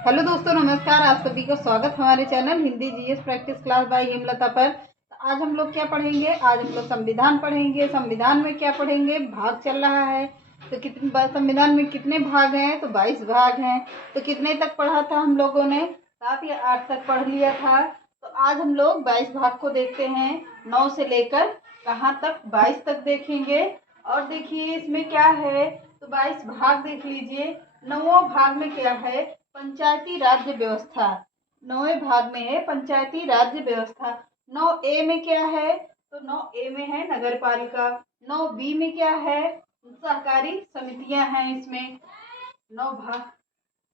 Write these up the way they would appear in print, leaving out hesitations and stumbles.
Hello दोस्तों, नमस्कार। आप सभी को स्वागत हमारे channel Hindi GS practice class by Hemlata पर। तो आज हम लोग क्या पढ़ेंगे? आज हम लोग संविधान पढ़ेंगे। संविधान में क्या पढ़ेंगे? भाग चल रहा है। तो कितने संविधान में कितने भाग हैं? तो 22 भाग हैं। तो कितने तक पढ़ा था हम लोगों ने? 7 या 8 तक पढ़ लिया था। तो आज हम लोग 22 भाग को देखते हैं। 9 से लेकर कहाँ तक? 22 तक देखेंगे। और देखिए इसमें क्या है। तो 22 भाग देख लीजिए। 9वां भाग में क्या है? पंचायती राज्य व्यवस्था। 9वें भाग में है पंचायती राज्य व्यवस्था। 9A में क्या है? तो 9A में है नगर पालिका। 9B में क्या है? सहकारी समितियां हैं इसमें।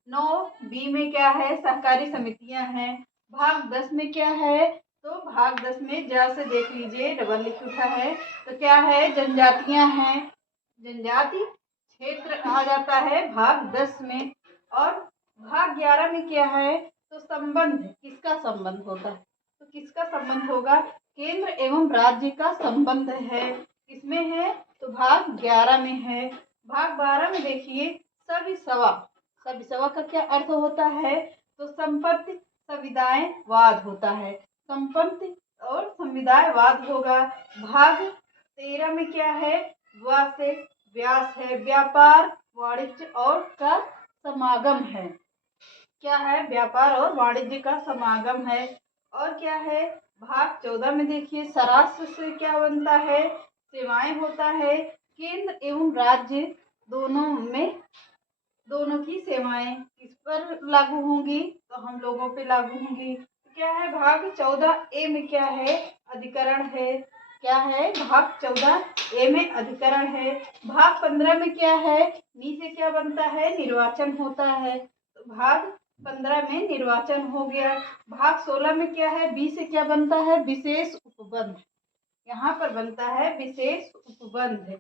9B में क्या है? सहकारी समितियां हैं। भाग 10 में क्या है? तो भाग 10 में जा से देख लीजिए, डबल लिख उठा है। तो क्या है? जनजातियां हैं। जनजाति क्षेत्र आ जाता है भाग 10 में। और भाग 11 में क्या है? तो संबंध, किसका संबंध होता है? तो किसका संबंध होगा? केंद्र एवं राज्य का संबंध है। किसमें है? तो भाग 11 में है। भाग 12 में देखिए सविसवा। सविसवा का क्या अर्थ होता है? तो संपत्ति संविदायवाद होता है। संपत्ति और संविदायवाद होगा। भाग 13 में क्या है? वा से व्यास है। व्यापार वाणिज्य और का समागम है। क्या है? व्यापार और वाणिज्य का समागम है। और क्या है? भाग 14 में देखिए सरास्त्र से क्या बनता है? सेवाएं होता है। केंद्र एवं राज्य दोनों में, दोनों की सेवाएं किस पर लागू होंगी? तो हम लोगों पे लागू होंगी। क्या है? भाग 14A में क्या है? अधिकरण है। क्या है? भाग 14A में अधिकरण है। भाग 15 में क्या है? नी से क्या बनता है? निर्वाचन होता है। तो भाग 15 में निर्वाचन हो गया। भाग 16 में क्या है? बी से क्या बनता है? विशेष उपबंध। यहाँ पर बनता है विशेष उपबंध।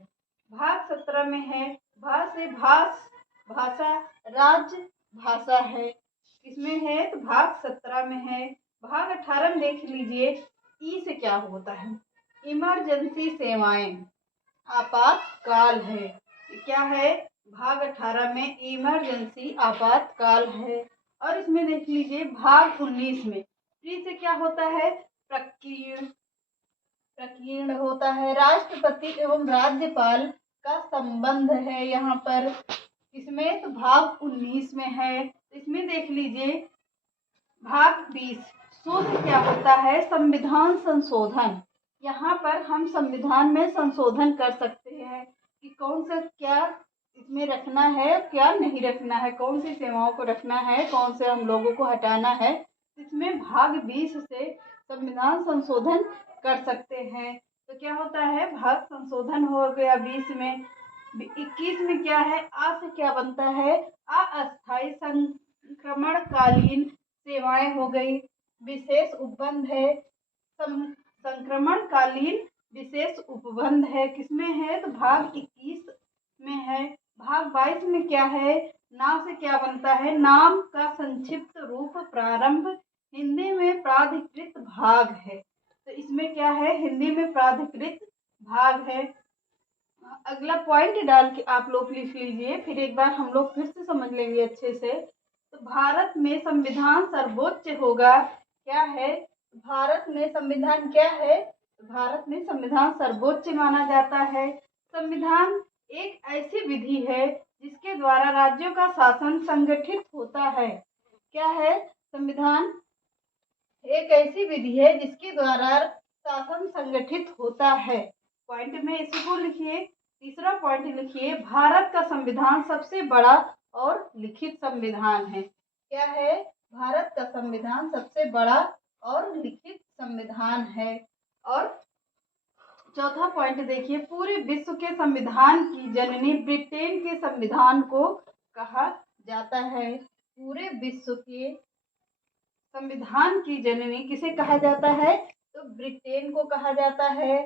भाग 17 में है भा से भाषा, राज्य भाषा है। किसमें है? तो भाग 17 में है। भाग 18 में देख लीजिए ई से क्या होता है? इमरजेंसी सेवाएं, आपातकाल है। ये क्या है? भाग 18 में इमरजेंसी आपातकाल है। और इसमें देख लीजिए भाग 19 में प्री से क्या होता है? प्रकीर्ण। प्रकीर्ण होता है। राष्ट्रपति एवं राज्यपाल का संबंध है यहाँ पर। इसमें तो भाग 19 में है। इसमें देख लीजिए भाग 20 सो से क्या होता है? संविधान संशोधन। यहाँ पर हम संविधान में संशोधन कर सकते हैं कि कौन सा क्या इसमें रखना है, क्या नहीं रखना है, कौन सी सेवाओं को रखना है, कौन से हम लोगों को हटाना है। इसमें भाग 20 से संविधान संशोधन कर सकते हैं। तो क्या होता है? भाग संशोधन हो गया 20 में। 21 में क्या है? आ से क्या बनता है? अस्थायी संक्रमणकालीन सेवाएं हो गई। विशेष उपबंध है। संक्रमणकालीन विशेष उपबंध है। किसमें है? तो भाग 21 में है। भाग 22 में क्या है? ना से क्या बनता है? नाम का संक्षिप्त रूप प्रारंभ। हिंदी में प्राधिकृत भाग है। तो इसमें क्या है? हिंदी में प्राधिकृत भाग है। अगला पॉइंट डाल के आप लोग लिख लीजिए, फिर एक बार हम लोग फिर से समझ लेंगे अच्छे से। तो भारत में संविधान सर्वोच्च होगा। क्या है? भारत में संविधान क्या है? भारत में संविधान सर्वोच्च माना जाता है। संविधान एक ऐसी विधि है जिसके द्वारा राज्यों का शासन संगठित होता है। क्या है? संविधान एक ऐसी विधि है जिसके द्वारा शासन संगठित होता है। पॉइंट में इसी को लिखिए। तीसरा पॉइंट लिखिए, भारत का संविधान सबसे बड़ा और लिखित संविधान है। क्या है? भारत का संविधान सबसे बड़ा और लिखित संविधान है। और चौथा पॉइंट देखिए, पूरे विश्व के संविधान की जननी ब्रिटेन के संविधान को कहा जाता है। पूरे विश्व के संविधान की जननी किसे कहा जाता है? तो ब्रिटेन को कहा जाता है।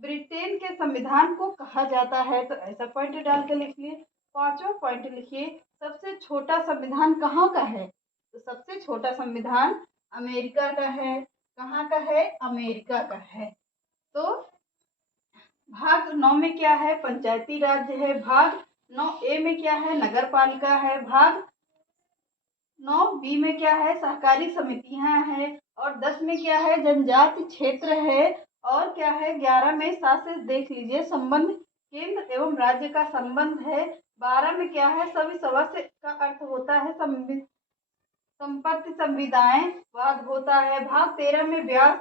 ब्रिटेन के संविधान को कहा जाता है। तो ऐसा पॉइंट डाल के लिख लिए। पांचवा पॉइंट लिखिए, सबसे छोटा संविधान कहाँ का है? तो सबसे छोटा संविधान अमेरिका का है। कहाँ का है? अमेरिका का है। तो भाग 9 में क्या है? पंचायती राज्य है। भाग 9A में क्या है? नगर पालिका है। भाग 9 बी में क्या है, सहकारी समितियां हैं। और 10 में क्या है, जनजाति क्षेत्र है। और क्या है, 11 में साथ से देख लीजिए, संबंध केंद्र एवं राज्य का संबंध है। 12 में क्या है, सभी सदस्य का अर्थ होता है संपत्ति संविदाएं वाद होता है। भाग 13 में व्यास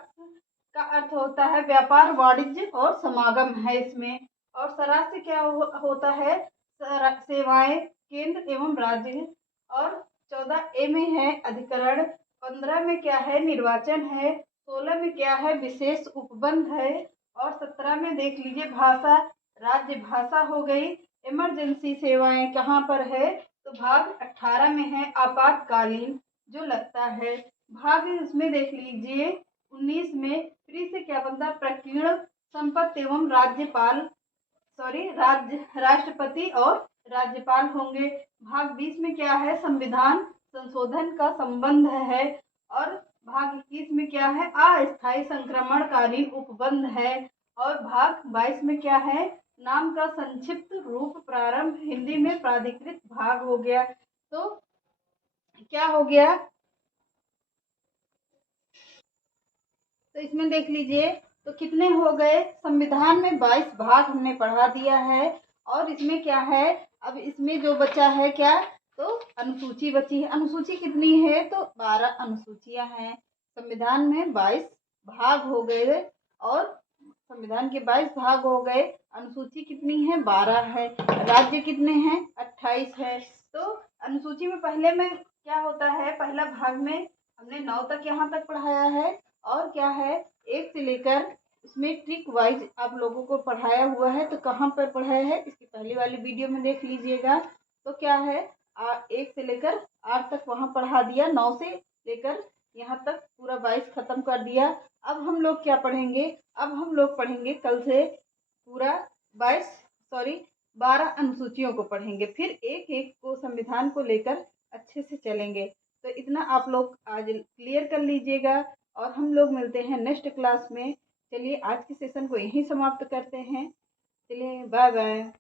का अर्थ होता है व्यापार वाणिज्य और समागम है इसमें। और सराश से क्या होता है, सेवाएं केंद्र एवं राज्य। और 14 ए में है अधिकरण। 15 में क्या है, निर्वाचन है। 16 में क्या है, विशेष उपबंध है। और 17 में देख लीजिए, भाषा राज्य भाषा हो गई। इमरजेंसी सेवाएं कहाँ पर है, तो भाग 18 में है आपातकालीन जो लगता है। भाग इसमें देख लीजिए 19 में फ्री से क्या बनता है, प्रकीर्ण संपत्ति एवं राज्यपाल राष्ट्रपति और राज्यपाल होंगे। भाग 20 में क्या है, संविधान संशोधन का संबंध है। और भाग 21 में क्या है, अस्थायी संक्रमणकालीन उपबंध है। और भाग 22 में क्या है, नाम का संक्षिप्त रूप प्रारंभ हिंदी में प्राधिकृत भाग हो गया। तो क्या हो गया, तो इसमें देख लीजिए तो कितने हो गए, संविधान में 22 भाग हमने पढ़ा दिया है। और इसमें क्या है, अब इसमें जो बचा है क्या, तो अनुसूची बची है। अनुसूची कितनी है, तो 12 अनुसूचियां हैं। संविधान में 22 भाग हो गए। और संविधान के 22 भाग हो गए, अनुसूची कितनी है, 12 है। राज्य कितने हैं, 28 है। तो अनुसूची में पहले में क्या होता है, पहला भाग में हमने 9 तक यहाँ तक पढ़ाया है। और क्या है, 1 से लेकर इसमें ट्रिक वाइज आप लोगों को पढ़ाया हुआ है। तो कहाँ पर पढ़ाया है, इसकी पहली वाली वीडियो में देख लीजिएगा। तो क्या है, 1 से लेकर 8 तक वहाँ पढ़ा दिया, 9 से लेकर यहाँ तक पूरा 22 खत्म कर दिया। अब हम लोग क्या पढ़ेंगे, अब हम लोग पढ़ेंगे कल से पूरा 12 अनुसूचियों को पढ़ेंगे। फिर एक एक को संविधान को लेकर अच्छे से चलेंगे। तो इतना आप लोग आज क्लियर कर लीजिएगा। और हम लोग मिलते हैं नेक्स्ट क्लास में। चलिए आज के सेशन को यहीं समाप्त करते हैं। चलिए बाय बाय।